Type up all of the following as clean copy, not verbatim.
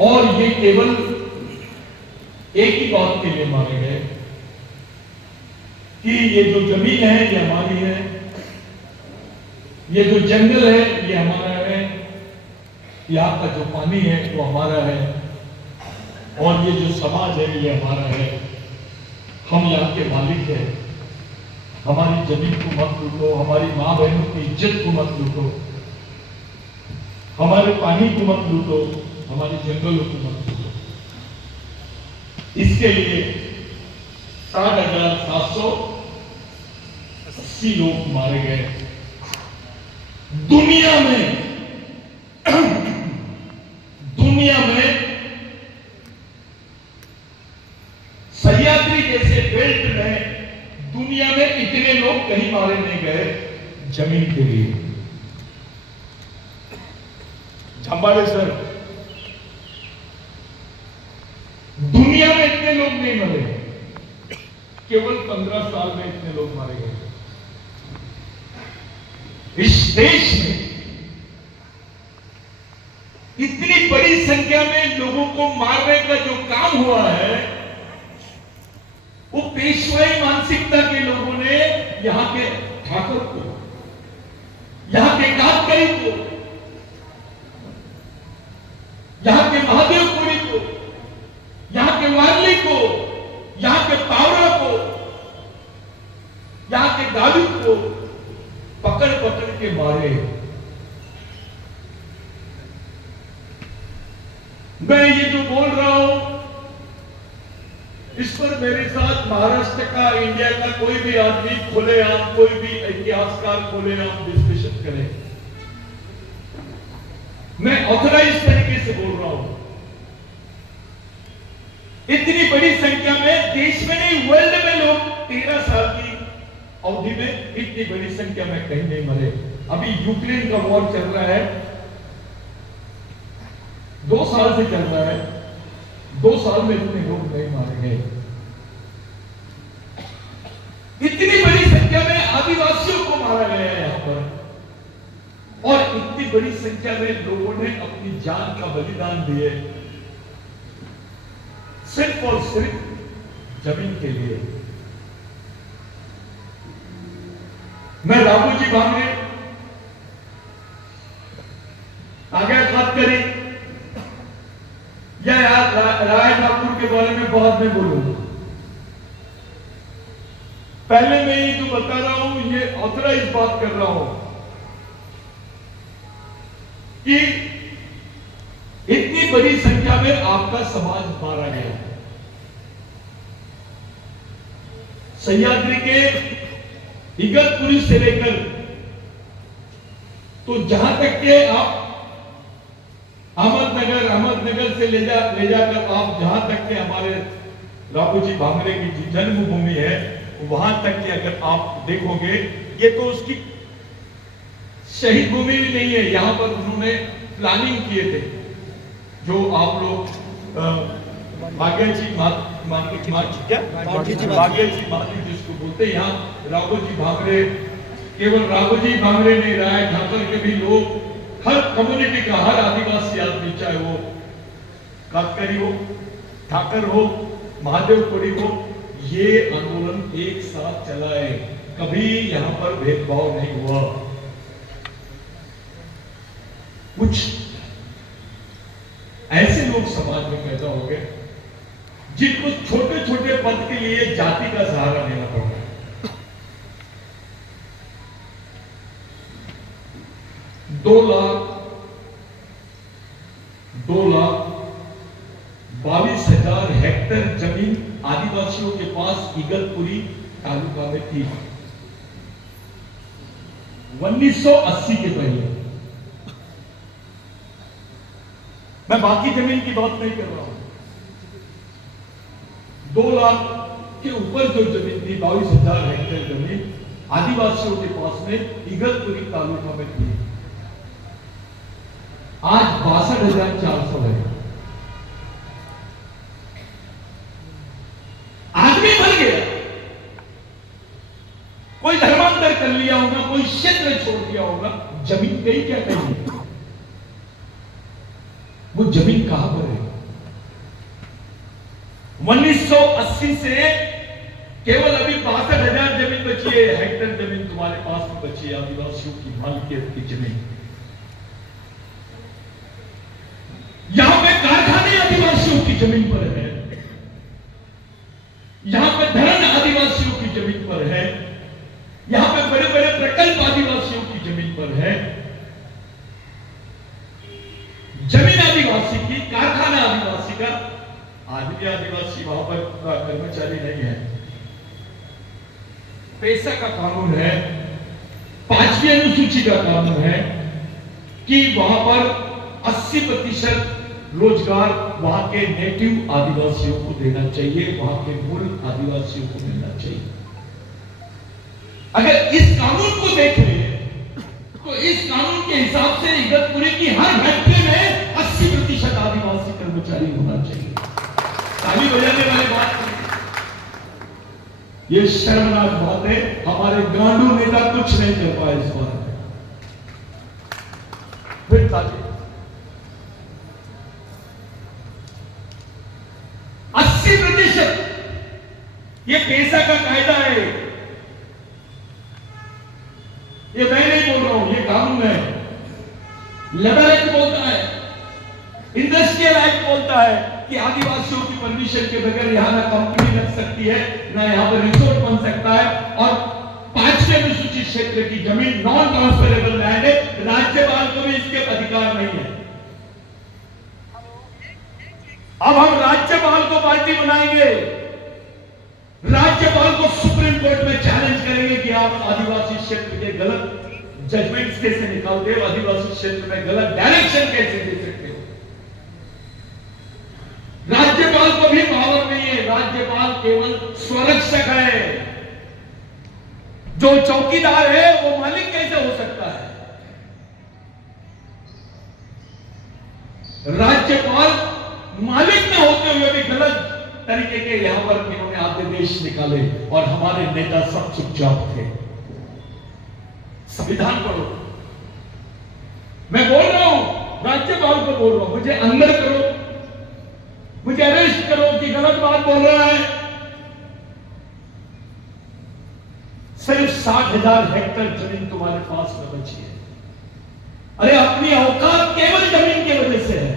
और ये केवल एक ही बात के लिए मारे गए कि ये जो जमीन है ये हमारी है, ये जो जंगल है ये हमारा है, यहाँ का जो पानी है वो हमारा है, और ये जो समाज है ये हमारा है, हम यहाँ के मालिक हैं। हमारी जमीन को मत लूटो, हमारी माँ बहनों की इज्जत को मत लूटो, हमारे पानी को मत लूटो, हमारे जंगलों को मत लूटो। इसके लिए 60,780 लोग मारे गए। दुनिया में सह्याद्री जैसे बेल्ट में दुनिया में इतने लोग कहीं मारे नहीं गए जमीन के लिए। झंबाड़े सर, दुनिया में इतने लोग नहीं मरे, केवल 15 साल में इतने लोग मारे गए। इस देश में इतनी बड़ी संख्या में लोगों को मारने का जो काम हुआ है, वो पेशवाई मानसिकता के लोगों ने यहां के ठाकुर को, यहां के कातकरी को, यहां के महादेवपुरी को, यहां के वार्ली को, यहां के पावरा को, यहां के गालिब को पकड़ पकड़ के मारे। मैं ये जो बोल रहा हूं, इस पर मेरे साथ महाराष्ट्र का, इंडिया का कोई भी आदमी खुलेआम, कोई भी इतिहासकार खुलेआम डिस्कशन करे। मैं ऑथराइज तरीके से बोल रहा हूं। इतनी बड़ी संख्या में देश में नहीं, वर्ल्ड में लोग 13 साल की अवधि में इतनी बड़ी संख्या में कहीं नहीं मरे। अभी यूक्रेन का वॉर चल रहा है, 2 साल से चल रहा है, 2 साल में इतने लोग नहीं मारे गए। इतनी बड़ी संख्या में आदिवासियों को मारा गया है यहां पर, और इतनी बड़ी संख्या में लोगों ने अपनी जान का बलिदान दिए सिर्फ और सिर्फ जमीन के लिए। मैं राघोजी भांगरे, आगे बात करी या राय ठाकुर के बारे में बहुत में बोलूंगा। पहले मैं ये जो बता रहा हूं, ये ऑथराइज बात कर रहा हूं कि इतनी बड़ी संख्या में आपका समाज मारा गया। सह्याद्री के इगतपुरी से लेकर तो जहां तक के आप अहमदनगर से ले जाकर आप जहां तक के हमारे राघोजी भांगरे की जन्मभूमि है, वहां तक के अगर आप देखोगे, ये तो उसकी शहीद भूमि भी नहीं है। यहां पर उन्होंने प्लानिंग किए थे, जो आप लोग भाग्यजी जिसको बोलते हैं, यहाँ राघोजी भांगरे, केवल राघोजी भांगरे नहीं, राय ठाकुर के भी लोग, हर कम्युनिटी का, हर आदिवासी आदमी, चाहे वो कातकरी हो, ठाकर हो, महादेवपुरी हो, ये आंदोलन एक साथ चलाए। कभी यहां पर भेदभाव नहीं हुआ। कुछ ऐसे लोग समाज में पैदा हो गए जिनको छोटे छोटे पद के लिए जाति का सहारा लेना पड़ता है। 2,22,000 हेक्टेयर जमीन आदिवासियों के पास इगतपुरी तालुका में थी 1980 के पहले। मैं बाकी जमीन की बात नहीं कर रहा हूं। 2 लाख के ऊपर जो जमीन थी, 22,000 हेक्टेयर जमीन आदिवासियों के पास में इगतपुरी तालुका में थी, आज 62,400 है। आदमी मर गया, कोई धर्मांतर कर लिया होगा, कोई क्षेत्र छोड़ दिया होगा, जमीन गई क्या कहीं? वो जमीन कहां पर है? 1980 से केवल अभी 62,000 जमीन बची है, हेक्टेयर जमीन तुम्हारे पास में बची है आदिवासियों की मालिकियत की जमीन। यहां पे कारखाने आदिवासियों की जमीन पर है, यहां पे धरण आदिवासियों की जमीन पर है, यहां पे बड़े बड़े प्रकल्प आदिवासियों की जमीन पर है। जमीन आदिवासी की, कारखाना आदिवासी का, आदमी आदिवासी वहां पर कर्मचारी नहीं है। पैसा का कानून है, 5वीं अनुसूची का कानून है कि वहां पर 80% रोजगार वहां के नेटिव आदिवासियों को देना चाहिए, वहां के मूल आदिवासियों को मिलना चाहिए। अगर इस कानून को देखें तो इस कानून के हिसाब से इगतपुरी की हर फैक्ट्री में 80% आदिवासी कर्मचारी होना चाहिए। ताली बजाने वाली बात नहीं, ये शर्मनाक बात है। हमारे गांडू नेता कुछ नहीं कर पाए इस बारे में। फिर ताली 80%, ये पैसा का कायदा है, ये मैं नहीं बोल रहा हूं, ये कानून है। लेबर एक्ट बोलता है, इंडस्ट्रियल एक्ट बोलता है कि आदिवासियों की परमिशन के बगैर यहां ना कंपनी लग सकती है, ना यहां पर रिसोर्ट बन सकता है। और 5वें अनुसूचित क्षेत्र की जमीन नॉन ट्रांसफरेबल लैंड है, राज्यपाल को भी इसके अधिकार नहीं है। अब हम राज्यपाल को पार्टी बनाएंगे, राज्यपाल को सुप्रीम कोर्ट में चैलेंज करेंगे कि आप आदिवासी क्षेत्र के गलत जजमेंट्स कैसे निकालते हो, आदिवासी क्षेत्र में गलत डायरेक्शन कैसे दे सकते हो। राज्यपाल को भी पावर नहीं है, राज्यपाल केवल स्वरक्षक है। जो चौकीदार है वो मालिक कैसे हो सकता है? राज्यपाल मालिक न होते हुए भी गलत तरीके के यहां पर इन्होंने आदेश निकाले और हमारे नेता सब चुपचाप थे। संविधान पढ़ो, मैं बोल रहा हूं, राज्यपाल को बोल रहा हूं, मुझे अंदर करो, मुझे अरेस्ट करो कि गलत बात बोल रहा है। सिर्फ 60,000 हेक्टेयर जमीन तुम्हारे पास में बची है। अरे अपनी औकात केवल जमीन की वजह से है।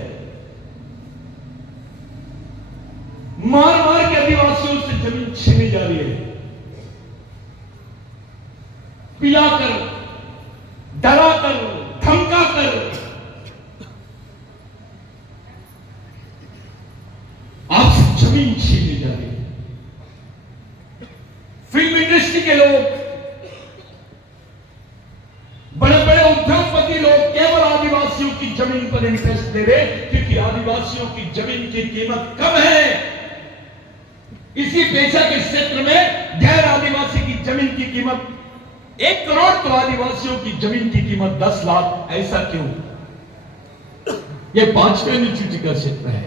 मार मार के आदिवासियों से जमीन छीनी जा रही है, पिलाकर, डराकर, धमकाकर। आपसे जमीन छीनी जा रही है। फिल्म इंडस्ट्री के लोग, बड़े बड़े उद्योगपति लोग केवल आदिवासियों की जमीन पर इंटरेस्ट दे रहे, क्योंकि आदिवासियों की जमीन की कीमत कम है। इसी पेशा के क्षेत्र में गैर आदिवासी की जमीन की कीमत 1 करोड़, तो आदिवासियों की जमीन की कीमत 10 लाख। ऐसा क्यों? यह 5वें अनुसूची का क्षेत्र है।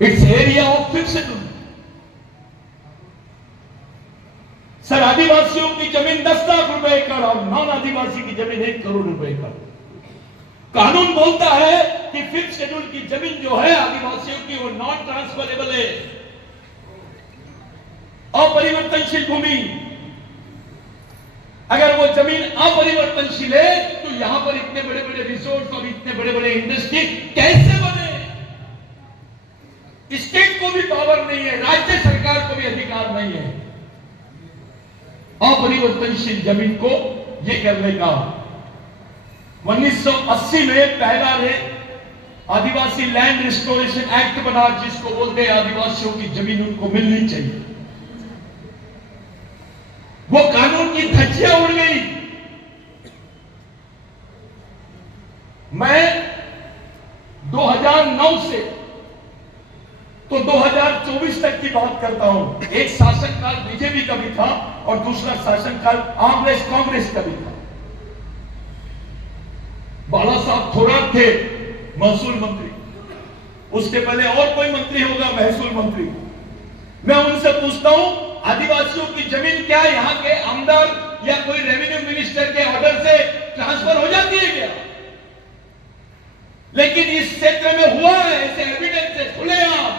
It's area of 5th schedule. Sir, आदिवासियों की जमीन 10 लाख रुपए एकड़ और नॉन आदिवासी की जमीन 1 करोड़ रुपए एकड़। कानून बोलता है कि 5th शेड्यूल की जमीन जो है आदिवासियों की, वो नॉन ट्रांसफरेबल है, अपरिवर्तनशील भूमि। अगर वो जमीन अपरिवर्तनशील है तो यहां पर इतने बड़े बड़े रिसोर्ट और इतने बड़े बड़े इंडस्ट्री कैसे बने? स्टेट को भी पावर नहीं है, राज्य सरकार को भी अधिकार नहीं है अपरिवर्तनशील जमीन को ये करने का। 1980 में पहला आदिवासी लैंड रिस्टोरेशन एक्ट बना, जिसको बोलते हैं आदिवासियों की जमीन उनको मिलनी चाहिए। वो कानून की धज्जियां उड़ गई। मैं 2009 से तो 2024 तक की बात करता हूं। एक शासनकाल बीजेपी का भी था और दूसरा शासनकाल कांग्रेस का भी था। बाला साहब थोराट थे महसूल मंत्री, उसके पहले और कोई मंत्री होगा महसूल मंत्री। मैं उनसे पूछता हूं, आदिवासियों की जमीन क्या यहां के आमदार या कोई रेवेन्यू मिनिस्टर के ऑर्डर से ट्रांसफर हो जाती है क्या? लेकिन इस क्षेत्र में हुआ है, ऐसे एविडेंस है खुलेआम।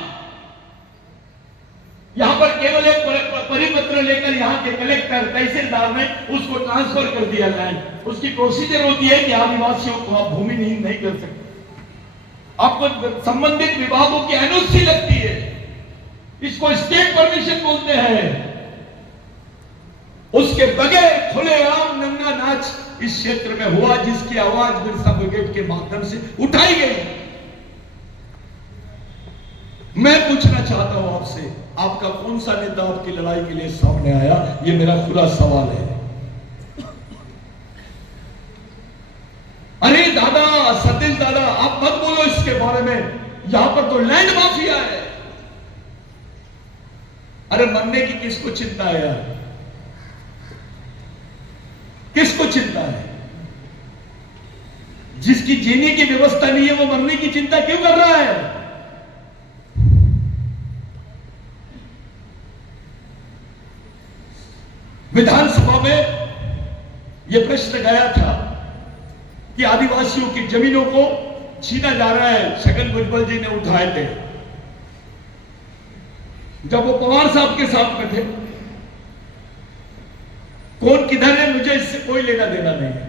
यहां पर केवल एक परिपत्र लेकर यहां के कलेक्टर तहसीलदार ने उसको ट्रांसफर कर दिया लैंड। उसकी प्रोसीजर होती है कि आदिवासियों को आप भूमि नहीं कर सकते, आपको संबंधित विभागों की एनओसी लगती है, इसको स्टेट परमिशन बोलते हैं। उसके बगैर खुलेआम नंगा नाच इस क्षेत्र में हुआ, जिसकी आवाज बिरसा ब्रिगेड के माध्यम से उठाई गई। मैं पूछना चाहता हूं आपसे, आपका कौन सा नेता आपकी लड़ाई के लिए सामने आया? यह मेरा खुला सवाल है। अरे दादा, सतीश दादा, आप मत बोलो इसके बारे में, यहां पर तो लैंड माफिया है। अरे मरने की किसको चिंता है यार? किसको चिंता है? जिसकी जीने की व्यवस्था नहीं है वो मरने की चिंता क्यों कर रहा है? विधानसभा में यह प्रश्न गया था कि आदिवासियों की जमीनों को छीना जा रहा है, छगन भुजबल जी ने उठाए थे जब वो पवार साहब के साथ में थे। कौन किधर है, मुझे इससे कोई लेना देना नहीं है।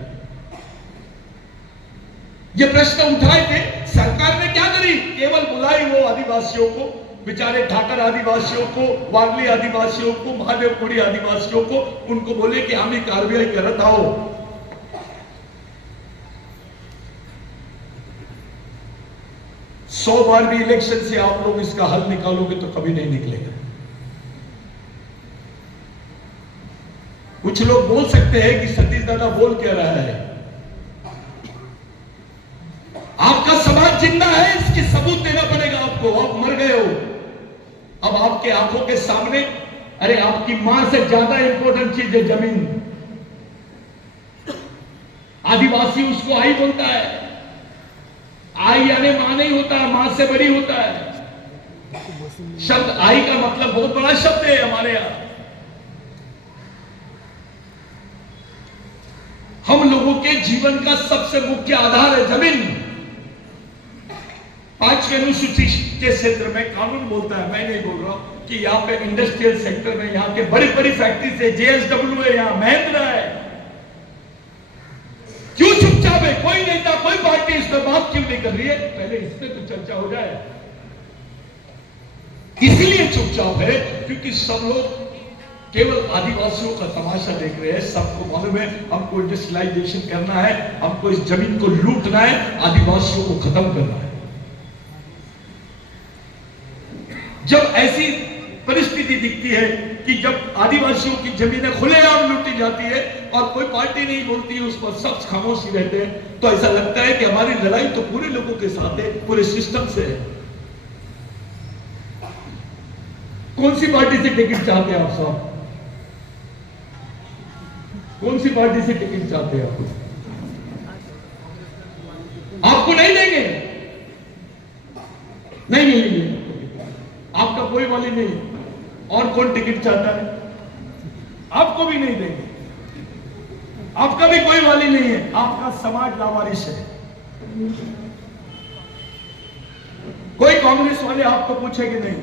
ये प्रश्न उठाए थे, सरकार ने क्या करी? केवल बुलाई वो आदिवासियों को, बेचारे ठाकर आदिवासियों को, वारली आदिवासियों को, महादेवपुरी आदिवासियों को, उनको बोले कि हम ही कार्रवाई करत आओ। 100 बार भी इलेक्शन से आप लोग इसका हल निकालोगे तो कभी नहीं निकलेगा। कुछ लोग बोल सकते हैं कि सतीश दादा बोल क्या रहा है। आपका समाज जिंदा है, इसकी सबूत देना पड़ेगा आपको। आप मर गए हो, अब आपके आंखों के सामने, अरे आपकी मां से ज्यादा इंपॉर्टेंट चीज है जमीन। आदिवासी उसको आई बोलता है, आई यानी मां नहीं होता, मां से बड़ी होता है। शब्द आई का मतलब बहुत बड़ा शब्द है हमारे यहां। हम लोगों के जीवन का सबसे मुख्य आधार है जमीन। 5वीं अनुसूची के क्षेत्र में कानून बोलता है, मैं नहीं बोल रहा हूं, कि यहाँ पे इंडस्ट्रियल सेक्टर में यहाँ के बड़ी बड़ी फैक्ट्री से JSW है, यहाँ महिंद्रा है। क्यों चुपचाप है? कोई नेता, कोई पार्टी इस पर बात क्यों नहीं कर रही है? पहले इस पे तो चर्चा हो जाए। इसलिए चुपचाप है क्योंकि सब लोग केवल आदिवासियों का तमाशा देख रहे हैं। सबको मालूम है हमको इंडस्ट्रियलाइजेशन करना है, हमको इस जमीन को लूटना है, आदिवासियों को खत्म करना है। जब ऐसी परिस्थिति दिखती है कि जब आदिवासियों की जमीनें खुलेआम लूटी जाती है और कोई पार्टी नहीं बोलती है, उस पर सब खामोशी रहते हैं, तो ऐसा लगता है कि हमारी लड़ाई तो पूरे लोगों के साथ है, पूरे सिस्टम से है। कौन सी पार्टी से टिकट चाहते हैं आप साहब? कौन सी पार्टी से टिकट चाहते हैं आप? आपको नहीं देंगे, नहीं मिलेंगे, आपका कोई वाली नहीं। और कौन टिकट चाहता है? आपको भी नहीं देंगे, आपका भी कोई वाली नहीं है, आपका समाज लावारिश है। कोई कांग्रेस वाले आपको पूछेंगे नहीं,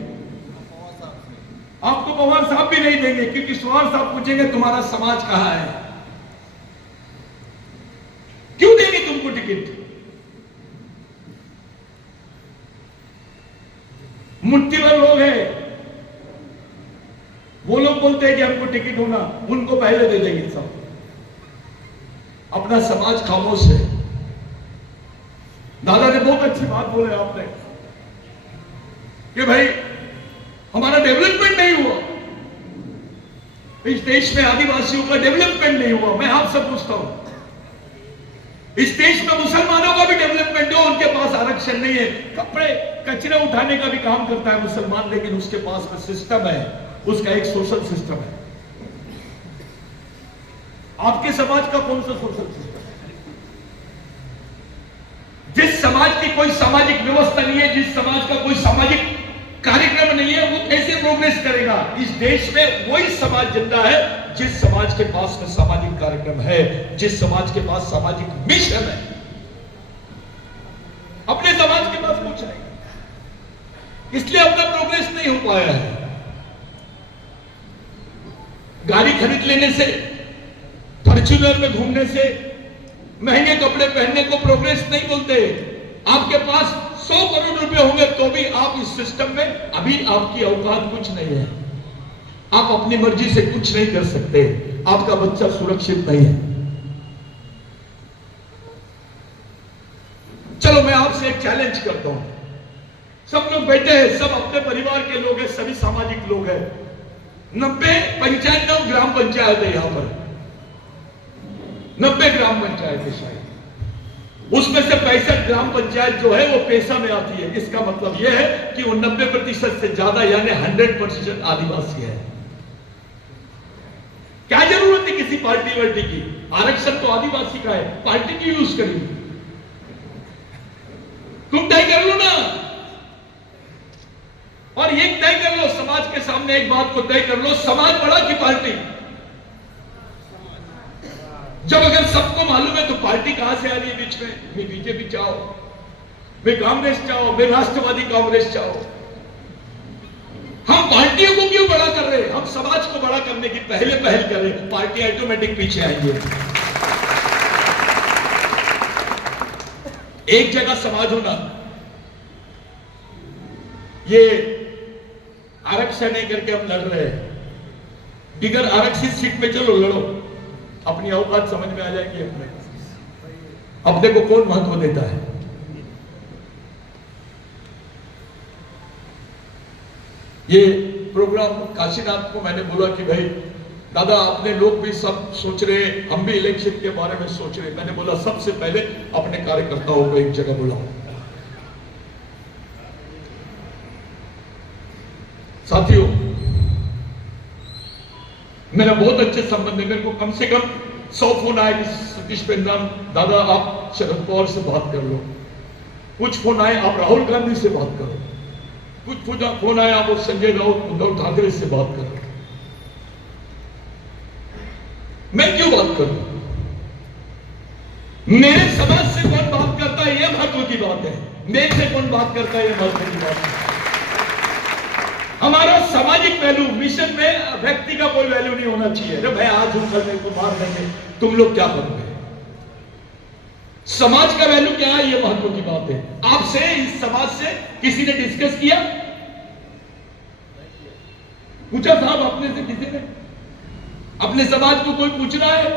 आपको पवार साहब भी नहीं देंगे, क्योंकि पवार साहब पूछेंगे तुम्हारा समाज कहां है, क्यों देंगे तुमको टिकट? मुट्ठी भर लोग हैं, वो लोग बोलते हैं कि हमको टिकट होना, उनको पहले दे देंगे सब। अपना समाज खामोश है। दादा ने बहुत अच्छी बात बोले आपने कि भाई हमारा डेवलपमेंट नहीं हुआ, इस देश में आदिवासियों का डेवलपमेंट नहीं हुआ। मैं आपसे पूछता हूं, इस देश में मुसलमानों का भी डेवलपमेंट हो, उनके पास आरक्षण नहीं है, कपड़े कचरे उठाने का भी काम करता है मुसलमान, लेकिन उसके पास में सिस्टम है, उसका एक सोशल सिस्टम है। आपके समाज का कौन सा सोशल सिस्टम है? जिस समाज की कोई सामाजिक व्यवस्था नहीं है, जिस समाज का कोई सामाजिक कार्यक्रम नहीं है, वो कैसे प्रोग्रेस करेगा? इस देश में वही समाज जिंदा है जिस समाज के पास में सामाजिक कार्यक्रम है, जिस समाज के पास सामाजिक मिशन है। अपने समाज के पास कुछ नहीं, इसलिए अपना प्रोग्रेस नहीं हो पाया है। गाड़ी खरीद लेने से, फॉर्च्यूनर में घूमने से, महंगे कपड़े पहनने को प्रोग्रेस नहीं बोलते। आपके पास 100 करोड़ रुपए होंगे तो भी आप इस सिस्टम में अभी आपकी औकात कुछ नहीं है। आप अपनी मर्जी से कुछ नहीं कर सकते। आपका बच्चा सुरक्षित नहीं है। चलो मैं आपसे एक चैलेंज करता हूं। सब लोग बैठे हैं, सब अपने परिवार के लोग हैं, सभी सामाजिक लोग हैं। 95 ग्राम पंचायत है यहां पर, 90 ग्राम पंचायत है शायद। उसमें से 65 ग्राम पंचायत जो है वो पैसा में आती है। इसका मतलब यह है कि वो 90% से ज्यादा यानी 100% आदिवासी है। क्या जरूरत है किसी पार्टी वर्टी की? आरक्षण तो आदिवासी का है, पार्टी की यूज करेंगे। तुम तय कर लो ना, और ये तय कर लो समाज के सामने, एक बात को तय कर लो, समाज बड़ा की पार्टी? जब अगर सबको मालूम है तो पार्टी कहां से आ रही है बीच में? मैं बीजेपी चाहो, मैं कांग्रेस चाहो, मैं राष्ट्रवादी कांग्रेस चाहो, हम पार्टियों को क्यों बड़ा कर रहे हैं? हम समाज को बड़ा करने की पहल कर रहे हैं, पार्टी ऑटोमेटिक पीछे आएंगे। एक जगह समाज होना, ये आरक्षण नहीं करके हम लड़ रहे हैं। बिगर आरक्षित सीट पे चलो लड़ो, अपनी औकात समझ में आ जाएगी। अपने को कौन महत्व देता है? ये प्रोग्राम काशीनाथ को मैंने बोला कि भाई दादा अपने लोग भी सब सोच रहे, हम भी इलेक्शन के बारे में सोच रहे। मैंने बोला सबसे पहले अपने कार्यकर्ताओं को एक जगह बुलाओ। साथियों, मेरा बहुत अच्छे संबंध है। मेरे को कम से कम 100 फोन आए कि सतीश पेंद्राम दादा आप शरद पवार से बात कर लो। कुछ फोन आए आप राहुल गांधी से बात करो। कुछ फोन आए आप संजय राउत, उद्धव ठाकरे से बात करो। मैं क्यों बात करूं? मेरे समाज से कौन बात करता है यह महत्व की बात है। मेरे से कौन बात करता है यह महत्व की बात है। हमारा सामाजिक वैल्यू, मिशन में व्यक्ति का कोई वैल्यू नहीं होना चाहिए। अरे भाई आज हम कल को मार देंगे, तुम लोग क्या करोगे? समाज का वैल्यू क्या है यह महत्व की बात है। आपसे, इस समाज से किसी ने डिस्कस किया? पूछा साहब अपने से किसी ने? अपने समाज को कोई पूछ रहा है?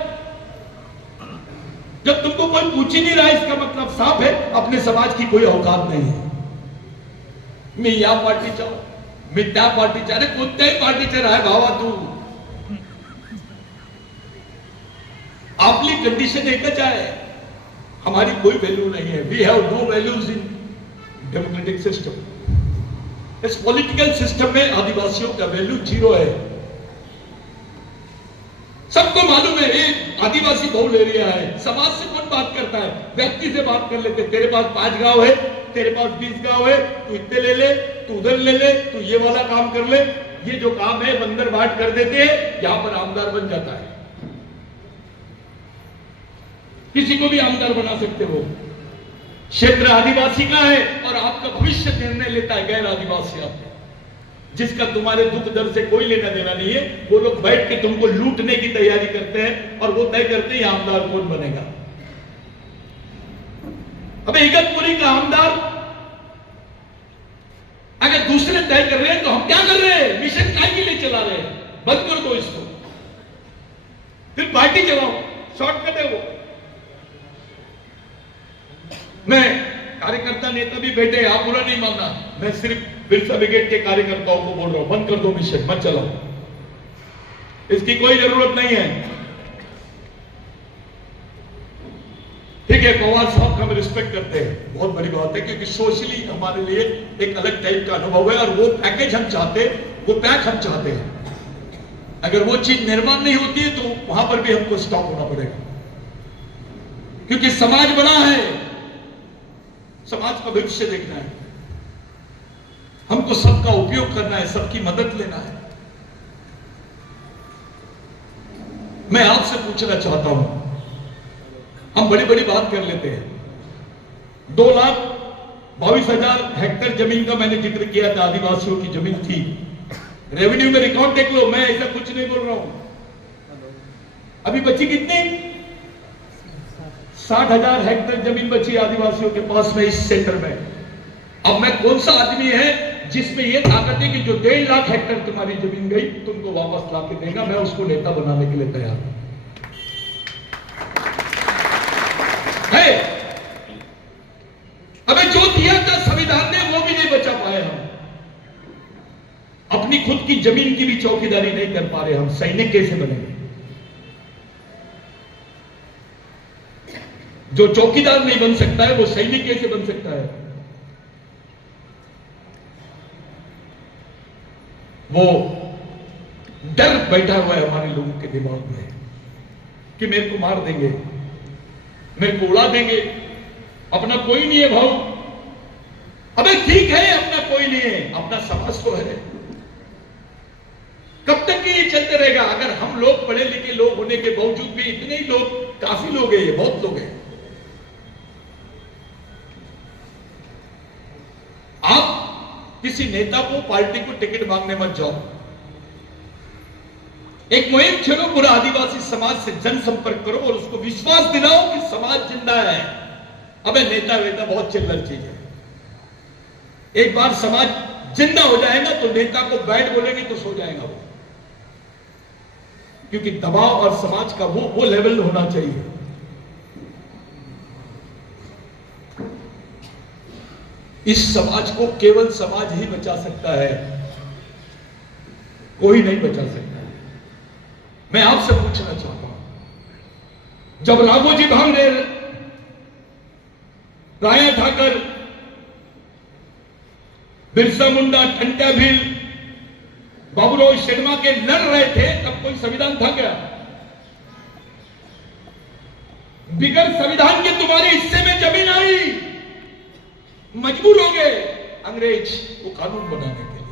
जब तुमको कोई पूछ ही नहीं रहा है, इसका मतलब साफ है अपने समाज की कोई औकात नहीं है। मैं या पार्टी चाहूं, मैं त्या पार्टी चाह रहे, कोणत्याही पार्टीचे राह भावा तू, आपली कंडिशन एकच आहे। हमारी कोई वैल्यू नहीं है। We have no values in democratic system. इस पॉलिटिकल सिस्टम में आदिवासियों का वैल्यू 0 है। सबको मालूम है ये आदिवासी बहुल एरिया है। समाज से कौन बात करता है? व्यक्ति से बात कर लेते। तेरे पास 5 गांव है, तेरे पास 20 गांव है, तू इतने ले ले, तू उधर ले ले, तू ये वाला काम कर ले। ये जो काम है बंदर बाट कर देते हैं, यहां पर आमदार बन जाता है। किसी को भी आमदार बना सकते हो। क्षेत्र आदिवासी का है और आपका भविष्य निर्णय लेता है गैर आदिवासी आपको, जिसका तुम्हारे दुख दर्द से कोई लेना देना नहीं है। वो लोग बैठ के तुमको लूटने की तैयारी करते हैं और वो तय करते हैं आमदार कौन बनेगा। अब इगतपुरी का आमदार अगर दूसरे तय कर रहे हैं तो हम क्या कर रहे हैं? मिशन काय के लिए चला रहे हैं? बंद कर दो इसको, फिर पार्टी चलाओ, शॉर्टकट है वो। मैं कार्यकर्ता नेता भी बैठे, आप बुरा नहीं मानना, मैं सिर्फ बिरसा ब्रिगेड के कार्यकर्ताओं को बोल रहा हूं, बंद कर दो मिशन, मत चलाओ, इसकी कोई जरूरत नहीं है। ठीक है, पवार साहब का हम रिस्पेक्ट करते हैं, बहुत बड़ी बात है, क्योंकि सोशली हमारे लिए एक अलग टाइप का अनुभव है और वो पैकेज हम चाहते, वो पैक हम चाहते हैं। अगर वो चीज निर्माण नहीं होती है तो वहां पर भी हमको स्टॉप होना पड़ेगा, क्योंकि समाज बड़ा है, समाज का भविष्य देखना है, हमको सबका उपयोग करना है, सबकी मदद लेना है। मैं आपसे पूछना चाहता हूं, हम बड़ी बड़ी बात कर लेते हैं। 2,22,000 हेक्टेयर जमीन का मैंने जिक्र किया था, आदिवासियों की जमीन थी। रेवेन्यू में रिकॉर्ड देख लो, मैं ऐसा कुछ नहीं बोल रहा हूं। अभी बची कितनी? 60,000 हेक्टेयर जमीन बची आदिवासियों के पास में इस सेंटर में। अब मैं कौन सा आदमी है जिसमें यह ताकत है कि जो 1.5 लाख हेक्टेयर तुम्हारी जमीन गई तुमको वापस ला के देगा? मैं उसको नेता बनाने के लिए तैयार हूं। अबे जो दिया था संविधान ने वो भी नहीं बचा पाए हम। अपनी खुद की जमीन की भी चौकीदारी नहीं कर पा रहे हम। सैनिक कैसे बनेंगे? जो चौकीदार नहीं बन सकता है वो सैनिक कैसे बन सकता है? वो डर बैठा हुआ है हमारे लोगों के दिमाग में कि मेरे को मार देंगे, मेरे को उड़ा देंगे, अपना कोई नहीं है भाऊ। अबे ठीक है, अपना कोई नहीं है, अपना समाज तो है। कब तक ये चलते रहेगा? अगर हम लोग पढ़े लिखे लोग होने के बावजूद भी इतने ही लोग, काफी लोग हैं, ये बहुत लोग हैं। आप किसी नेता को, पार्टी को टिकट मांगने मत जाओ। एक मुहिम छेड़ो, पूरा आदिवासी समाज से जनसंपर्क करो और उसको विश्वास दिलाओ कि समाज जिंदा है। अबे नेता वेता बहुत चिल्लर चीज है। एक बार समाज जिंदा हो जाएगा तो नेता को बैठ बोलेंगे तो सो जाएगा वो, क्योंकि दबाव और समाज का वो लेवल होना चाहिए। इस समाज को केवल समाज ही बचा सकता है, कोई नहीं बचा सकता है। मैं आपसे पूछना चाहता हूं, जब राघोजी भांगरे, राया ठाकर, बिरसा मुंडा, टंट्या भील, बाबूराव शर्मा के लड़ रहे थे, तब कोई संविधान था क्या? बिगड़ संविधान के तुम्हारे हिस्से में जमीन आई, मजबूर हो गए अंग्रेज वो कानून बनाने के लिए।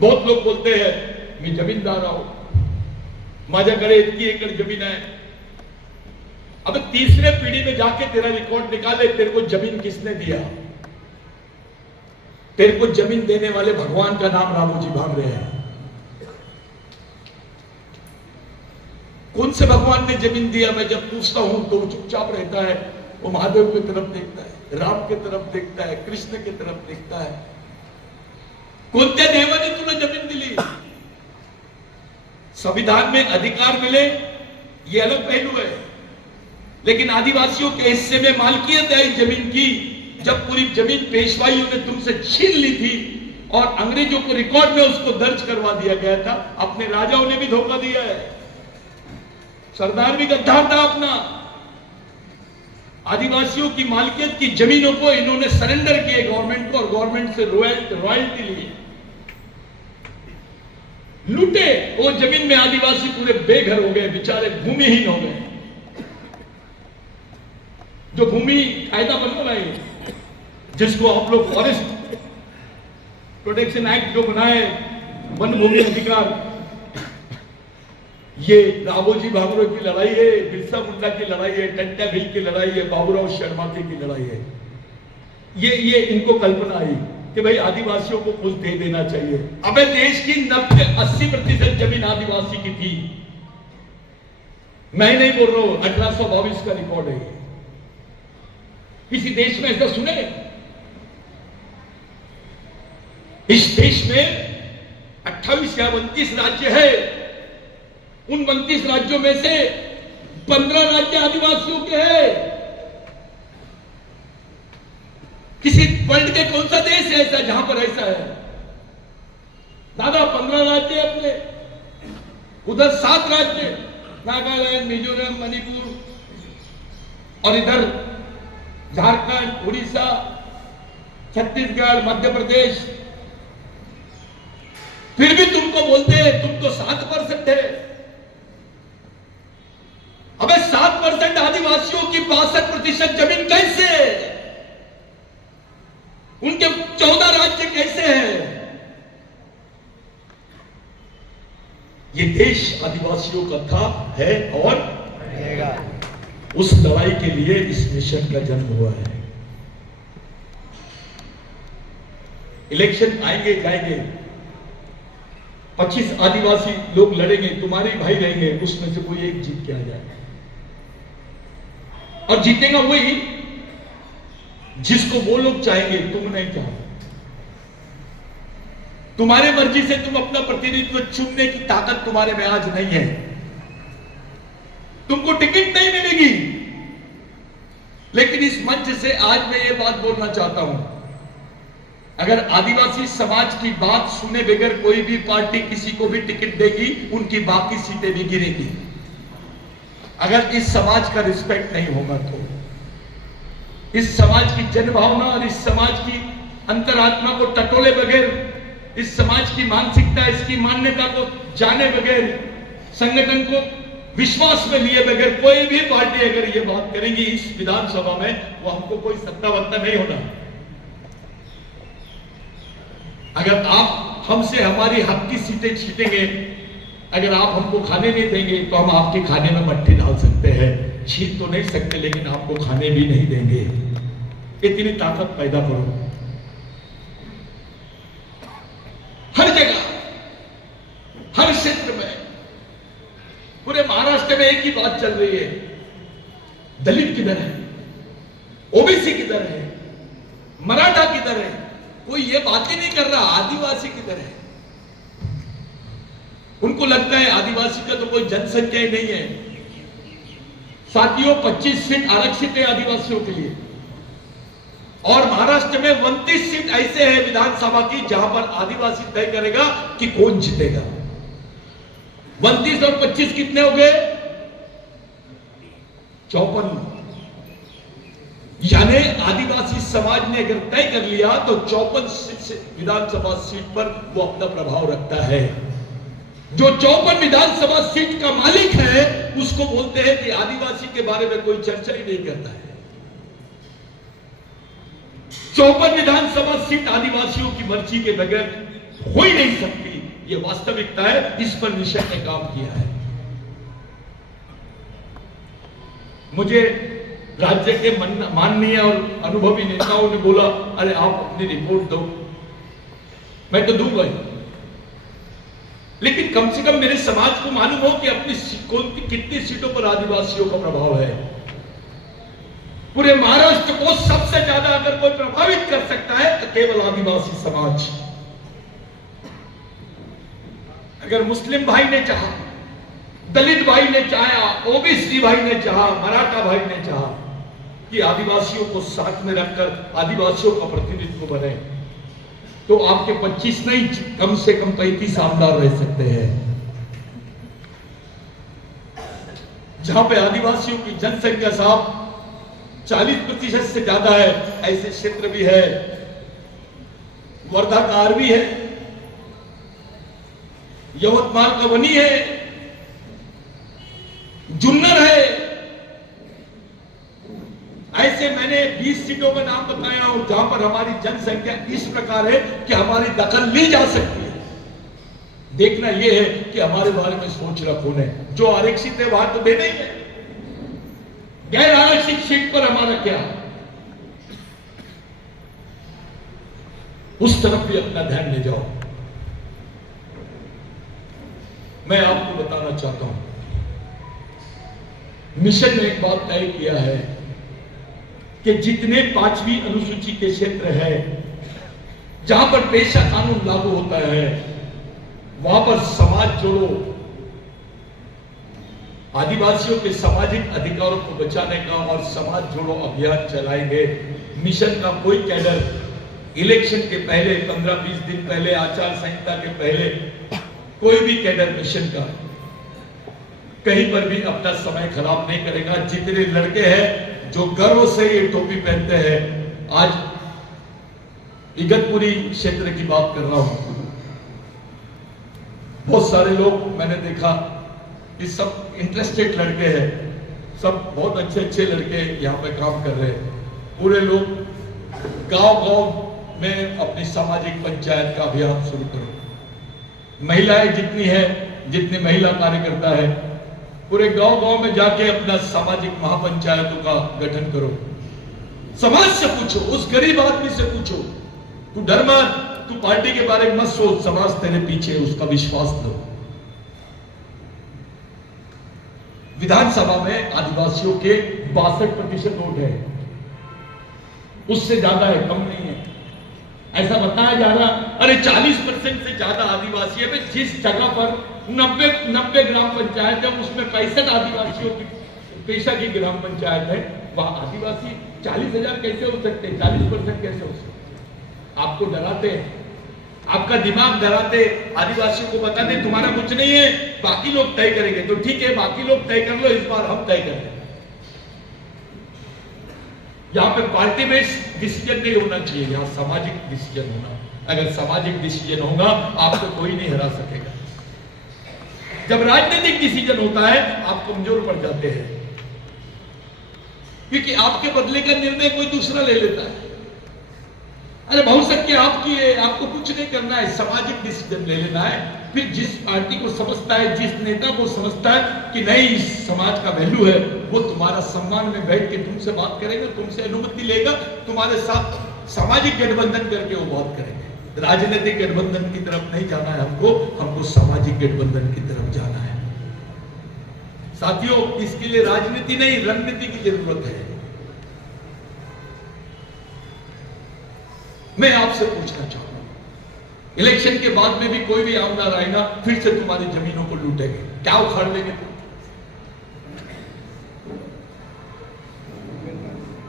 बहुत लोग बोलते हैं मैं जमींदार हूं, माझ्याकडे इतनी एकड़ जमीन है। अब तीसरे पीढ़ी में जाके तेरा रिकॉर्ड निकाले, तेरे को जमीन किसने दिया? तेरे को जमीन देने वाले भगवान का नाम राघोजी भांगरे है। कौन से भगवान ने जमीन दिया? मैं जब पूछता हूं तो वो चुपचाप रहता है। वो महादेव की तरफ देखता है, राम की तरफ देखता है, कृष्ण की तरफ देखता है। कोणत्या देवाने तुला जमीन दिली? संविधान में अधिकार मिले ये अलग पहलू है, लेकिन आदिवासियों के हिस्से में मालकियत है जमीन की। जब पूरी जमीन पेशवाइयों ने तुमसे छीन ली थी और अंग्रेजों के रिकॉर्ड में उसको दर्ज करवा दिया गया था, अपने राजाओं ने भी धोखा दिया है। सरदार भी गद्दार था अपना। आदिवासियों की मालकियत की जमीनों को इन्होंने सरेंडर किए गवर्नमेंट को, और गवर्नमेंट से रॉयल्टी ली, लूटे। वो जमीन में आदिवासी पूरे बेघर हो गए, बेचारे भूमिहीन हो गए। जो भूमि कायदा बनवा है, जिसको आप लोग फॉरेस्ट प्रोटेक्शन एक्ट जो बनाए, वन भूमि अधिकार, ये राघोजी भांगरे की लड़ाई है, बिरसा मुंडा की लड़ाई है, टंट्या भील की लड़ाई है, बाबूराव शर्मा की लड़ाई है। ये इनको कल्पना आई कि भाई आदिवासियों को कुछ दे देना चाहिए। अबे देश की 90-80% जमीन आदिवासी की थी। मैं नहीं बोल रहा हूं, 1822 का रिकॉर्ड है। किसी देश में ऐसा सुने? इस देश में 28 या 29 राज्य है। उन 29 राज्यों में से 15 राज्य आदिवासियों के हैं। किसी वर्ल्ड के कौन सा देश है ऐसा जहां पर ऐसा है? दादा 15 राज्य अपने, उधर 7 राज्य, नागालैंड, मिजोरम, मणिपुर, और इधर झारखंड, उड़ीसा, छत्तीसगढ़, मध्य प्रदेश। फिर भी तुमको बोलते हैं तुम तो 7% है। अबे 7% आदिवासियों की 62% जमीन कैसे? उनके 14 राज्य कैसे हैं? ये देश आदिवासियों का था, है और रहेगा। उस लड़ाई के लिए इस मिशन का जन्म हुआ है। इलेक्शन आएंगे जाएंगे, 25 आदिवासी लोग लड़ेंगे, तुम्हारे भाई रहेंगे, उसमें से कोई एक जीत के आ जाए, और जीतेगा वही जिसको वो लोग चाहेंगे, तुम नहीं चाहोगे। तुम्हारे मर्जी से तुम अपना प्रतिनिधित्व चुनने की ताकत तुम्हारे में आज नहीं है, तुमको टिकट नहीं मिलेगी। लेकिन इस मंच से आज मैं ये बात बोलना चाहता हूं, अगर आदिवासी समाज की बात सुने बगैर कोई भी पार्टी किसी को भी टिकट देगी, उनकी बाकी सीटें भी गिरेगी। अगर इस समाज का रिस्पेक्ट नहीं होगा तो, इस समाज की जनभावना और इस समाज की अंतरात्मा को टटोले बगैर, इस समाज की मानसिकता, इसकी मान्यता को जाने बगैर, संगठन को विश्वास में लिए बगैर कोई भी पार्टी अगर ये बात करेंगी इस विधानसभा में, वो हमको कोई सत्ता वत्ता नहीं होना। अगर आप हमसे हमारी हक की सीटें छीटेंगे, अगर आप हमको खाने नहीं देंगे, तो हम आपके खाने में मट्टी डाल सकते हैं, छीट तो नहीं सकते, लेकिन आपको खाने भी नहीं देंगे। इतनी ताकत पैदा करो हर जगह, हर क्षेत्र में। पूरे महाराष्ट्र में एक ही बात चल रही है, दलित किधर है, ओबीसी किधर है, मराठा किधर है, कोई ये बात ही नहीं कर रहा आदिवासी किधर है। उनको लगता है आदिवासी का तो कोई जनसंख्या ही नहीं है। साथियों, 25 सीट आरक्षित है आदिवासियों के लिए, और महाराष्ट्र में 29 सीट ऐसे हैं विधानसभा की जहां पर आदिवासी तय करेगा कि कौन जीतेगा। 32 और 25 कितने हो गए? 54। यानी आदिवासी समाज ने अगर तय कर लिया तो 54 विधानसभा सीट पर वो अपना प्रभाव रखता है। जो 54 विधानसभा सीट का मालिक है उसको बोलते हैं कि आदिवासी के बारे में कोई चर्चा ही नहीं करता है। 54 विधानसभा सीट आदिवासियों की मर्जी के बगैर हो ही नहीं सकती, ये वास्तविकता है। इस पर मिशन ने काम किया है। मुझे राज्य के माननीय और अनुभवी नेताओं ने बोला, अरे आप अपनी रिपोर्ट दो। मैं तो दूंगा ही, लेकिन कम से कम मेरे समाज को मालूम हो कि अपनी कितनी सीटों पर आदिवासियों का प्रभाव है। पूरे महाराष्ट्र को सबसे ज्यादा अगर कोई प्रभावित कर सकता है तो केवल आदिवासी समाज। अगर मुस्लिम भाई ने चाहा, दलित भाई ने चाहा, ओबीसी भाई ने चाहा, मराठा भाई ने चाहा कि आदिवासियों को साथ में रखकर आदिवासियों का प्रतिनिधित्व बने, तो आपके 25 नहीं, कम से कम 35 आमदार रह सकते हैं। जहां पे आदिवासियों की जनसंख्या साहब 40% से ज्यादा है, ऐसे क्षेत्र भी है। वर्धा का आरवी है, यवतमाल का वनी है, जुन्नर है। ऐसे मैंने 20 सीटों का नाम बताया हूं जहां पर हमारी जनसंख्या इस प्रकार है कि हमारी दखल ली जा सकती है। देखना यह है कि हमारे बारे में सोच रहा कौन है। जो आरक्षित है वहां तो देना ही है, गैर आरक्षित सीट पर हमारा क्या, उस तरफ भी अपना ध्यान ले जाओ। मैं आपको बताना चाहता हूं, मिशन ने एक बात तय किया है कि जितने 5वीं अनुसूची के क्षेत्र है जहां पर पेशा कानून लागू होता है, वहां पर समाज जोड़ो, आदिवासियों के सामाजिक अधिकारों को बचाने का और समाज जोड़ो अभियान चलाएंगे। मिशन का कोई कैडर इलेक्शन के पहले 15-20 दिन पहले, आचार संहिता के पहले, कोई भी कैडर मिशन का कहीं पर भी अपना समय खराब नहीं करेगा। जितने लड़के हैं जो गर्व से ये टोपी पहनते हैं, आज इगतपुरी क्षेत्र की बात कर रहा हूं, बहुत सारे लोग मैंने देखा, इस सब इंटरेस्टेड लड़के हैं, सब बहुत अच्छे अच्छे लड़के यहाँ पे काम कर रहे हैं। पूरे लोग गांव-गांव में अपनी सामाजिक पंचायत का अभियान शुरू करो। महिलाएं जितनी है, जितने महिला कार्यकर्ता है, पूरे गांव-गांव में जाके अपना सामाजिक महापंचायतों का गठन करो। समाज से पूछो, उस गरीब आदमी से पूछो, तू डर मत, तू पार्टी के बारे में मत सोच, समाज तेरे पीछे है, उसका विश्वास लो। विधानसभा में आदिवासियों के 62% वोट है, उससे ज्यादा है, कम नहीं है, ऐसा बताया जा रहा। अरे 40% से ज्यादा आदिवासी है। जिस जगह पर 90 ग्राम पंचायत है, उसमें 65 आदिवासियों की पेशा की ग्राम पंचायत है, वहां आदिवासी 40,000 कैसे हो सकते हैं, 40% कैसे हो सकते? आपको डराते हैं, आपका दिमाग डराते, आदिवासियों को बताते तुम्हारा कुछ नहीं है, बाकी लोग तय करेंगे। तो ठीक है, बाकी लोग तय कर लो, इस बार हम तय करें। यहां पे पार्टी बेस्ड डिसीजन नहीं होना चाहिए, यहां सामाजिक डिसीजन होना। अगर सामाजिक डिसीजन होगा, आपको कोई नहीं हरा सकेगा। जब राजनीतिक डिसीजन होता है, आप कमजोर पड़ जाते हैं, क्योंकि आपके बदले का निर्णय कोई दूसरा ले लेता है। अरे बहुसंख्य की आपकी है, आपको कुछ नहीं करना है, सामाजिक डिसीजन ले लेना है। फिर जिस पार्टी को समझता है, जिस नेता को समझता है कि नहीं इस समाज का वैल्यू है, वो तुम्हारा सम्मान में बैठ के तुमसे बात करेगा, तुमसे अनुमति लेगा, तुम्हारे साथ सामाजिक गठबंधन करके वो बात करेंगे। राजनीतिक गठबंधन की तरफ नहीं जाना है हमको सामाजिक गठबंधन की तरफ जाना है। साथियों, इसके लिए राजनीति नहीं, रणनीति की जरूरत है। मैं आपसे पूछना चाहूंगा, इलेक्शन के बाद में भी कोई भी आमदार आएगा, फिर से तुम्हारी जमीनों को लूटेंगे, क्या उखाड़ लेंगे?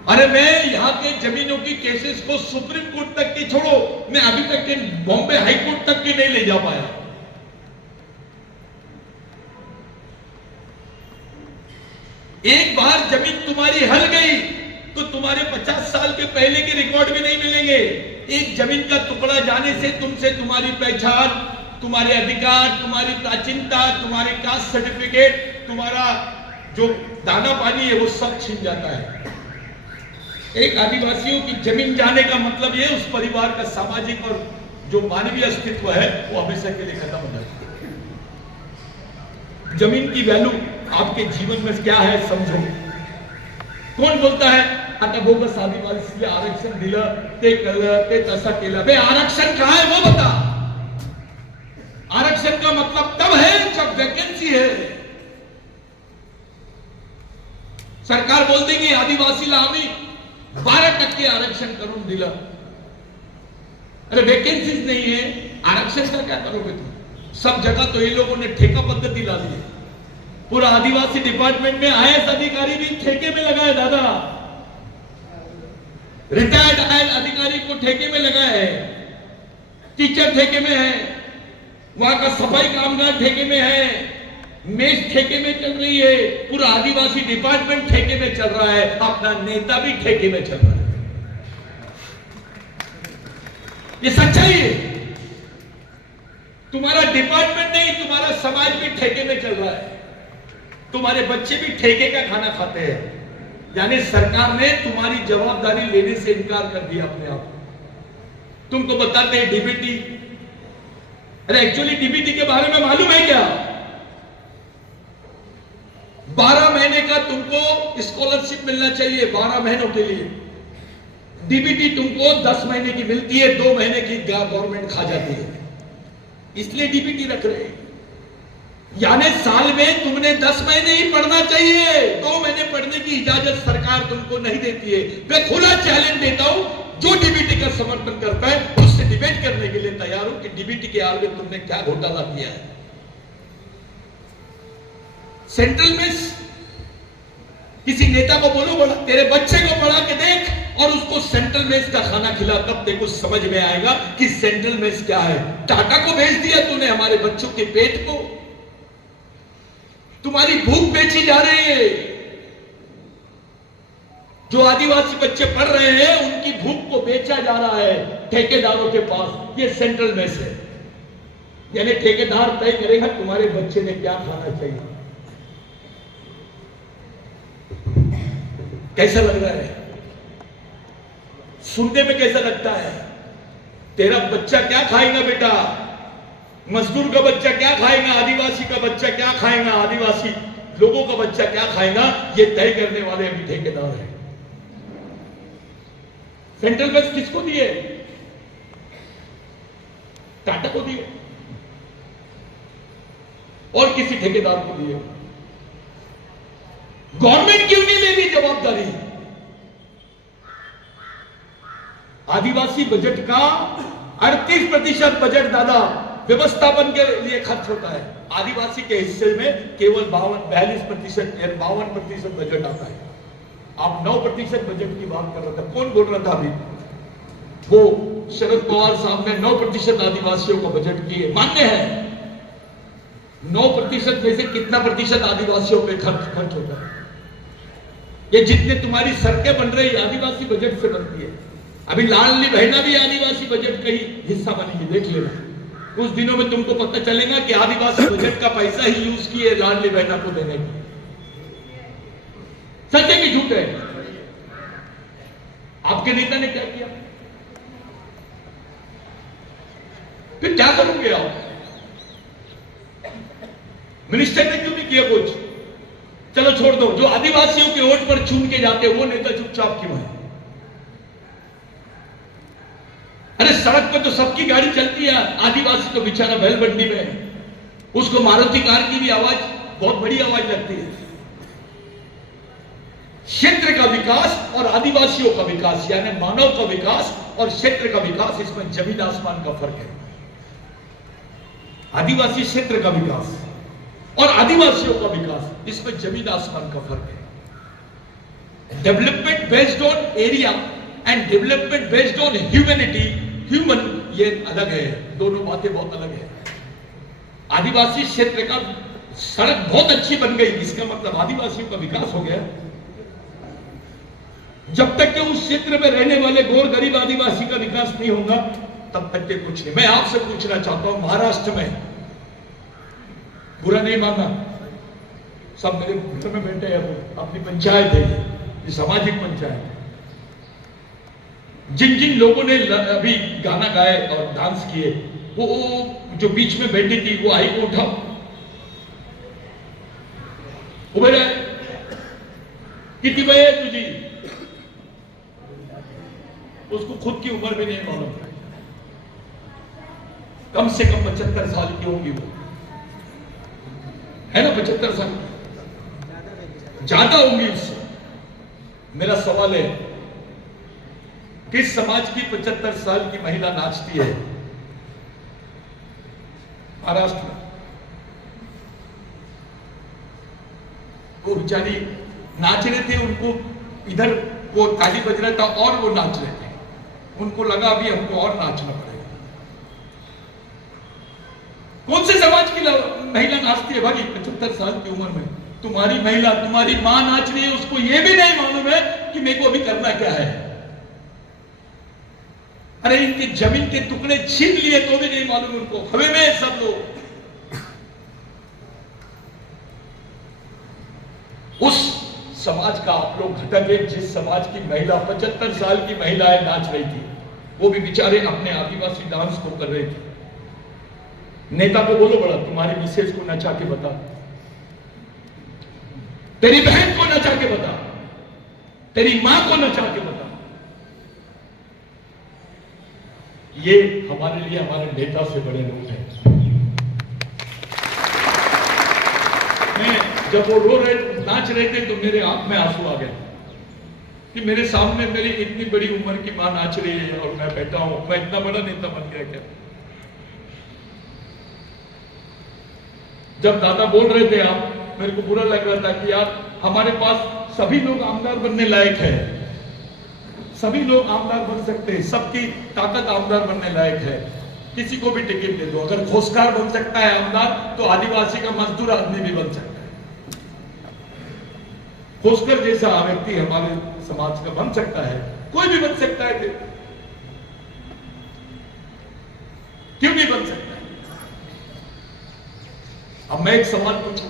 अरे मैं यहां के जमीनों की केसेस को सुप्रीम कोर्ट तक की छोड़ो, मैं अभी तक के बॉम्बे हाई कोर्ट तक की नहीं ले जा पाया। एक बार जमीन तुम्हारी हल गई तो तुम्हारे 50 साल के पहले के रिकॉर्ड भी नहीं मिलेंगे। एक जमीन का टुकड़ा जाने से तुमसे तुम्हारी पहचान, तुम्हारे अधिकार, तुम्हारी प्राचीनता, तुम्हारे कास्ट सर्टिफिकेट, तुम्हारा जो दाना पानी है वो सब छिन जाता है। एक आदिवासियों की जमीन जाने का मतलब ये उस परिवार का सामाजिक और जो मानवीय अस्तित्व है वो हमेशा के लिए खत्म हो जाता है। जमीन की वैल्यू आपके जीवन में क्या है समझो। कोण बोलता है आता बोगस आदिवासी आरक्षण दिलं ते केलं ते तसं केलं। बे आरक्षण क्या है वो बता। आरक्षण का मतलब तब है जब वैकेंसी है। सरकार बोल देगी आदिवासीला आम्ही 12% आरक्षण करून दिलं। अरे वैकेंसीज नहीं है, आरक्षण का क्या करोगे तुम? सब जगह तो ये लोगों ने ठेका पद्धति ला दी है। पूरा आदिवासी डिपार्टमेंट में आईएएस अधिकारी भी ठेके में लगा है दादा। रिटायर्ड आईएएस अधिकारी को ठेके में लगा है, टीचर ठेके में है, वहां का सफाई कामगार ठेके में है, मेस ठेके में चल रही है, पूरा आदिवासी डिपार्टमेंट ठेके में चल रहा है, अपना नेता भी ठेके में चल रहा है। ये सच्चाई है। तुम्हारा डिपार्टमेंट नहीं, तुम्हारा समाज भी ठेके में चल रहा है। तुम्हारे बच्चे भी ठेके का खाना खाते हैं। यानी सरकार ने तुम्हारी जवाबदारी लेने से इनकार कर दिया अपने आप। तुमको बताते हैं डीबीटी। अरे एक्चुअली डीबीटी के बारे में मालूम है क्या? 12 महीने का तुमको स्कॉलरशिप मिलना चाहिए, 12 महीनों के लिए। डीबीटी तुमको 10 महीने की मिलती है, 2 महीने की गवर्नमेंट खा जाती है, इसलिए डीबीटी रख रहे हैं। यानी साल में तुमने 10 महीने ही पढ़ना चाहिए, 2 महीने पढ़ने की इजाजत सरकार तुमको नहीं देती है। मैं खुला चैलेंज देता हूं, जो डीबीटी का समर्थन करता है उससे डिबेट करने के लिए तैयार हूं कि डीबीटी के आड़ में तुमने क्या घोटाला किया है। सेंट्रल में किसी नेता को बोलो बड़ा तेरे बच्चे को पढ़ा के देख और उसको सेंट्रल मेस का खाना खिला, तब देखो समझ में आएगा कि सेंट्रल मेस क्या है। टाटा को भेज दिया तूने हमारे बच्चों के पेट को। तुम्हारी भूख बेची जा रही है। जो आदिवासी बच्चे पढ़ रहे हैं उनकी भूख को बेचा जा रहा है ठेकेदारों के पास। ये सेंट्रल मेस है। यानी ठेकेदार तय करेगा तुम्हारे बच्चे ने क्या खाना चाहिए। कैसा लग रहा है? सुनने में कैसा लगता है? तेरा बच्चा क्या खाएगा बेटा? मजदूर का बच्चा क्या खाएगा? आदिवासी का बच्चा क्या खाएगा? आदिवासी लोगों का बच्चा क्या खाएगा? ये तय करने वाले अभी ठेकेदार हैं। सेंट्रल बस किसको दिए? को दिए और किसी ठेकेदार को दिए। गवर्नमेंट क्यों नहीं लेगी जवाबदारी? आदिवासी बजट का 38% बजट दादा व्यवस्थापन के लिए खर्च होता है। आदिवासी के हिस्से में केवल 52% बजट आता है। आप 9% बजट की बात कर रहे थे, कौन बोल रहा था अभी? वो शरद पवार साहब ने 9% आदिवासियों का बजट किए, मान्य है। 9% में से कितना प्रतिशत आदिवासियों पे खर्च होता है? ये जितने तुम्हारी सड़कें बन रही है आदिवासी बजट से बनती है। अभी लाडली बहना भी आदिवासी बजट का ही हिस्सा बनेगी, देख लेना। कुछ दिनों में तुमको पता चलेगा कि आदिवासी बजट का पैसा ही यूज किए लाडली बहना को देने की। सच है कि झूठ है? आपके नेता ने क्या किया? फिर क्या करोगे आप? मिनिस्टर ने क्यों नहीं किया कुछ? चलो छोड़ दो, जो आदिवासियों के वोट पर चुन के जाते वो नेता चुपचाप क्यों है? अरे सड़क पर तो सबकी गाड़ी चलती है, आदिवासी तो बेचारा बैलबंडी में है, उसको मारुति कार की भी आवाज बहुत बड़ी आवाज लगती है। क्षेत्र का विकास और आदिवासियों का विकास यानी मानव का विकास और क्षेत्र का विकास, इसमें जमीन आसमान का फर्क है। आदिवासी क्षेत्र का विकास और आदिवासियों का विकास, इसमें जमीन आसमान का फर्क है। Development based on area and development based on humanity, human, ये अलग है, दोनों बातें बहुत अलग है। आदिवासी क्षेत्र का सड़क बहुत अच्छी बन गई, इसका मतलब आदिवासियों का विकास हो गया। जब तक कि उस क्षेत्र में रहने वाले गोर गरीब आदिवासी का विकास नहीं होगा तब तक के कुछ नहीं। मैं आपसे पूछना चाहता हूं, महाराष्ट्र में, बुरा नहीं मानना, सब मेरे घर में बैठे हैं, अपनी पंचायत है, ये सामाजिक पंचायत है। जिन जिन लोगों ने अभी गाना गाए और डांस किए, वो जो बीच में बैठी थी वो आई को उठाओ, उभर आए, कितनी वय है तुझी? उसको खुद की उम्र भी नहीं मालूम, कम से कम 75 साल की होंगी वो, है ना? 75 साल ज्यादा होंगी उससे। मेरा सवाल है, किस समाज की 75 साल की महिला नाचती है महाराष्ट्र में? वो बेचारी नाच रहे थे, उनको इधर वो ताली बज रहा था और वो नाच रहे थे, उनको लगा अभी हमको और नाचना पड़ेगा। कौन से समाज की महिला नाचती है भाई 75 साल की उम्र में? तुम्हारी महिला, तुम्हारी मां नाच रही है, उसको ये भी नहीं मालूम है कि मेरे को अभी करना क्या है। अरे इनकी जमीन के टुकड़े छीन लिए तो भी नहीं मालूम उनको, हवे में सब लोग। उस समाज का आप लोग घटक है जिस समाज की महिला 75 साल की महिलाएं नाच रही थी, वो भी बेचारे अपने आदिवासी डांस को कर रहे थे। नेता को बोलो, बड़ा तुम्हारी मिसेज को नचा के बता, तेरी बहन को नचा के बता, तेरी मां को नचा के बता। ये हमारे लिए हमारे नेता से बड़े लोग हैं। मैं जब वो रो रहे नाच रहे थे तो मेरे आंख में आंसू आ गए कि मेरे सामने मेरी इतनी बड़ी उम्र की मां नाच रही है और मैं बैठा हूं। मैं इतना बड़ा नेता बन गया क्या? जब दादा बोल रहे थे आप, मेरे को बुरा लग रहा था कि यार हमारे पास सभी लोग आमदार बनने लायक है, सभी लोग आमदार बन सकते हैं, सबकी ताकत आमदार बनने लायक है। किसी को भी टिकट दे दो, अगर खोसकार बन सकता है आमदार तो आदिवासी का मजदूर आदमी भी बन सकता है। खोसकर जैसा व्यक्ति हमारे समाज का बन सकता है, कोई भी बन सकता है, क्यों नहीं बन सकता है? अब मैं एक सवाल पूछूं,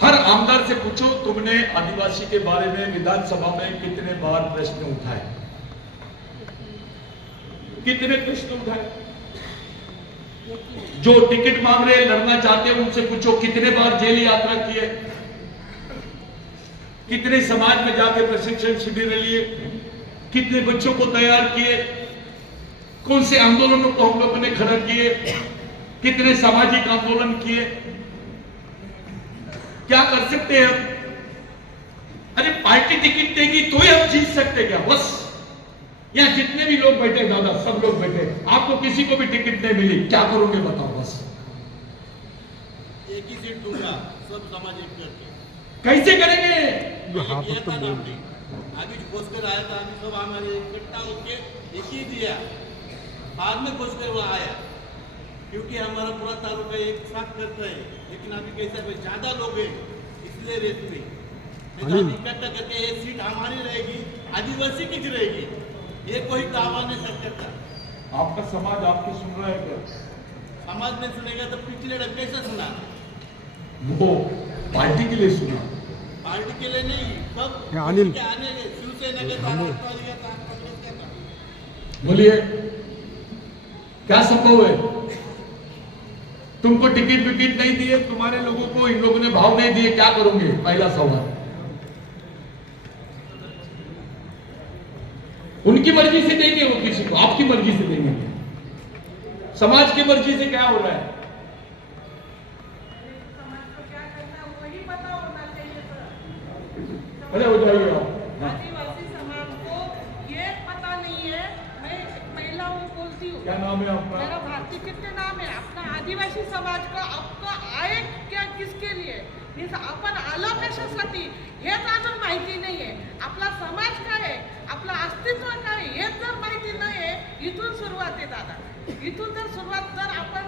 हर आमदार से पूछो, तुमने आदिवासी के बारे में विधानसभा में कितने बार प्रश्न उठाए? कितने प्रश्न उठाए? जो टिकट मांग रहे, लड़ना चाहते हैं, उनसे पूछो कितने बार जेल यात्रा किए, कितने समाज में जाके प्रशिक्षण शिविर लिए, कितने बच्चों को तैयार किए, कौन से आंदोलनों को हम लोगों ने खड़ा किए, कितने सामाजिक आंदोलन किए, क्या कर सकते हैं हम? अरे पार्टी टिकट देगी तो ही हम जीत सकते क्या? बस यहाँ जितने भी लोग बैठे दादा, सब लोग बैठे, आपको किसी को भी टिकट नहीं मिली, क्या करोगे बताओ? बस एक ही सीट दूंगा, सब समाज एक करके। कैसे करेंगे? ये था ना हमने, अभी घोष कर आया था, अभी सब हमारे इकट्ठा होके एक ही दिया, बाद में घोष कर वो आया, क्योंकि हमारा पूरा तालुका एक साथ करता है। लेकिन अभी कैसा कोई ज्यादा लोग हैं, इसलिए रेत में इकट्ठा करके ये सीट हमारी रहेगी, आदिवासी की रहेगी, ये कोई दावा नहीं सकता था। आपका समाज आपकी सुन रहा है क्या? समाज में सुनेगा तो पिछले डब कैसे सुना? वो पार्टी के लिए सुना, पार्टी के लिए नहीं, सब अनिल के आने के शिवसेना के था, राष्ट्रवादी के था, कांग्रेस के था। बोलिए क्या संभव है? तुमको टिकट विकेट नहीं दिए, तुम्हारे लोगों को इन लोगों ने भाव नहीं दिए, क्या करोगे? पहला सवाल। उनकी मर्जी से देंगे वो किसी को, आपकी मर्जी से देंगे? समाज की मर्जी से क्या हो रहा है? अरे हो जाइए आप। आदिवासी समाज को ये पता नहीं है। मैं एक महिला हूँ, बोलती हूँ। क्या नाम है आपका? मेरा भारती कितने नाम है अपना आदिवासी समाज का आपका आहे क्या किसके लिए आपण आलो कशासाठी हेच अजून माहिती नाही आहे. आपला समाज काय आहे, आपलं अस्तित्व काय आहे हेच जर माहिती नाही आहे, इथून सुरुवात आहे दादा. इथून जर सुरुवात जर आपण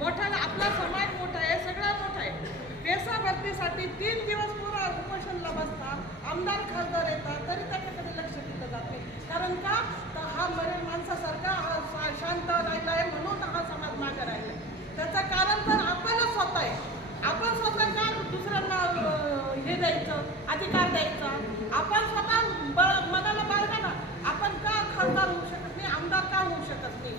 मोठा, आपला समाज मोठा आहे, सगळा मोठा आहे. पेसा भरतीसाठी 3 दिवस पुरा उपोषणला बसतात, आमदार खासदार येतात, तरी त्याच्याकडे लक्ष दिलं जात नाही. कारण का तर हा मरेल माणसासारखा शांत राहिलाय म्हणून हा समाज मागे राहिलाय. त्याचं कारण तर आपणच स्वतः आहे. आपण स्वतः का दुसऱ्यांना हे द्यायचं, अधिकार द्यायचा? आपण स्वतः मनाला बाळगा ना. आपण का खासदार होऊ शकत नाही, आमदार का होऊ शकत नाही?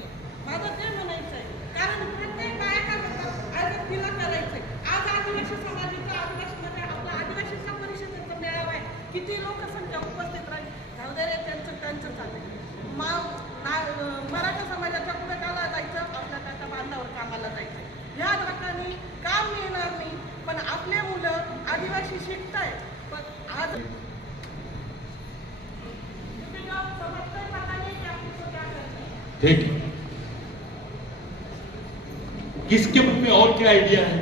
माझं ते म्हणायचं आहे. कारण प्रत्येक बाया काय म्हणतात, आज तिला करायचंय. आज आदिवासी समाजाचा आदिवासीमध्ये आपल्या आदिवासीच्या परिषदेचा मेळावा आहे, किती लोकसंख्या उपस्थित राहील, जाऊ दे रे, त्यांचं चाललंय. मराठा समाजाच्या पुढे काला जायचं, आपल्या काका बांधावर कामाला जायचं. ह्या धाकाने काम मिळणार नाही. पण आपले मुलं आदिवासी शिकताय, पण आज समजतंय पता नाही की आपली तो क्या करते हैं. ठीक है, किसके मन में और क्या आइडिया है?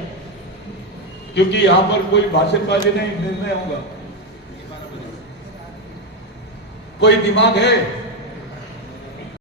क्योंकि यहां पर कोई भाषणबाजी नहीं, निर्णय होगा. कोई दिमाग है?